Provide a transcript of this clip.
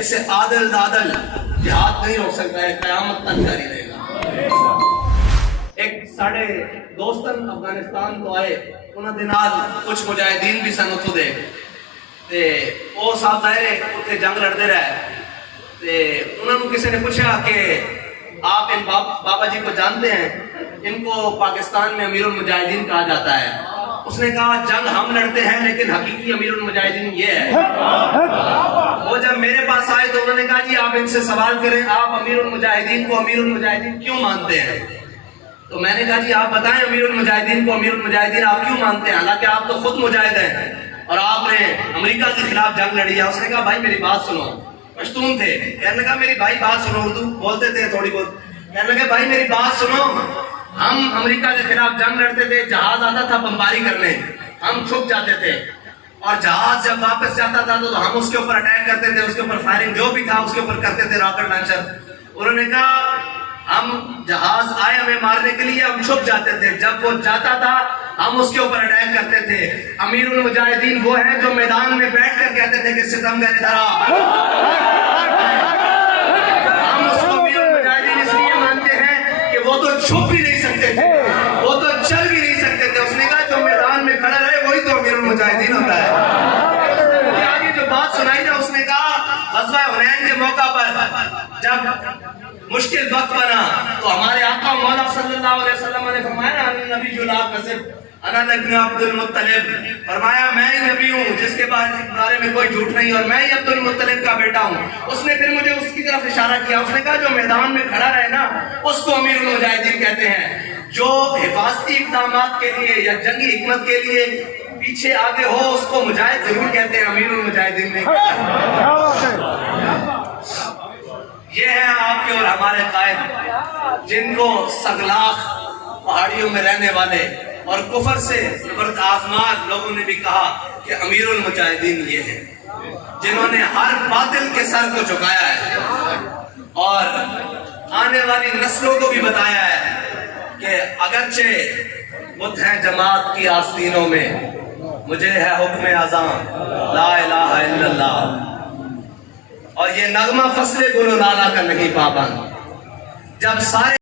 اسے عادل دادل جہاد نہیں روک سکتا ہے، قیامت تک جاری رہے گا۔ ایک ساڑھے دوستن افغانستان تو آئے انہوں نے نال کچھ مجاہدین بھی سن اتو دے تے وہ صاحب ظاہرے اتنے جنگ لڑتے رہے تے انہوں نے کسی نے پوچھا کہ آپ ان بابا جی کو جانتے ہیں، ان کو پاکستان میں امیر المجاہدین کہا جاتا ہے۔ اس نے کہا جنگ ہم لڑتے ہیں لیکن حقیقی امیر المجاہدین یہ ہے۔ وہ جب میرے پاس آئے تو انہوں نے کہا جی آپ ان سے سوال کریں، آپ امیر المجاہدین کو امیر المجاہدین کیوں مانتے ہیں؟ تو میں نے کہا جی آپ بتائیں امیر المجاہدین کو امیر المجاہدین آپ کیوں مانتے ہیں، حالانکہ آپ تو خود مجاہد ہیں اور آپ نے امریکہ کے خلاف جنگ لڑی ہے۔ اس نے کہا بھائی میری بات سنو، پشتون تھے، کہنے لگا میری بھائی بات سنو، اردو بولتے تھے تھوڑی بہت، کہنے لگے بھائی میری بات سنو، ہم امریکہ کے خلاف جنگ لڑتے تھے، جہاز آتا تھا بمباری کرنے، ہم چھپ جاتے تھے اور جہاز جب واپس جاتا تھا تو ہم اس کے اوپر اٹیک کرتے تھے، اس کے اوپر فائرنگ جو بھی تھا اس کے اوپر کرتے تھے، راکٹ لانچر۔ انہوں نے کہا ہم جہاز آئے ہمیں مارنے کے لیے، ہم چھپ جاتے تھے، جب وہ جاتا تھا ہم اس کے اوپر اٹیک کرتے تھے۔ امیر المجاہدین وہ ہیں جو میدان میں بیٹھ کر کہتے تھے کہ ستم گر ادھر آ۔ ہم اس کو امیر المجاہدین اس لیے مانتے ہیں کہ وہ تو چھپ بھی نہیں سکتے تھے، وہ تو چل بھی نہیں سکتے تھے۔ اس نے کہا جو میدان میں کھڑا رہے وہی تو امیر المجاہدین ہوتا ہے۔ آگے جو بات سنائی نا، اس نے کہا غزوہ حنین کے موقع پر جب مشکل وقت بنا تو ہمارے آقا مولا صلی اللہ علیہ وسلم نے فرمایا نبی جو لا کذب انا ابن عبد المطلب، فرمایا میں ہی نبی ہوں جس کے بارے میں کوئی جھوٹ نہیں اور میں ہی عبد المطلب کا بیٹا ہوں۔ اس نے پھر مجھے اس کی طرف اشارہ کیا، اس نے کہا جو میدان میں کھڑا رہے نا اس کو امیر المجاہدین کہتے ہیں، جو حفاظتی اقدامات کے لیے یا جنگی حکمت کے لیے پیچھے آگے ہو اس کو مجاہد ضرور کہتے ہیں، امیر المجاہدین نہیں کہتے۔ یہ ہیں آپ کے اور ہمارے قائد، جن کو سگلاخ پہاڑیوں میں رہنے والے اور کفر سے آزماد لوگوں نے بھی کہا کہ امیر المجاہدین یہ ہیں، جنہوں نے ہر باطل کے سر کو جھکایا ہے اور آنے والی نسلوں کو بھی بتایا ہے کہ اگرچہ بت ہیں جماعت کی آستینوں میں، مجھے ہے حکم اذاں لا الہ الا اللہ، اور یہ نغمہ فصل گل و لالا کا نہیں پابند۔ جب سارے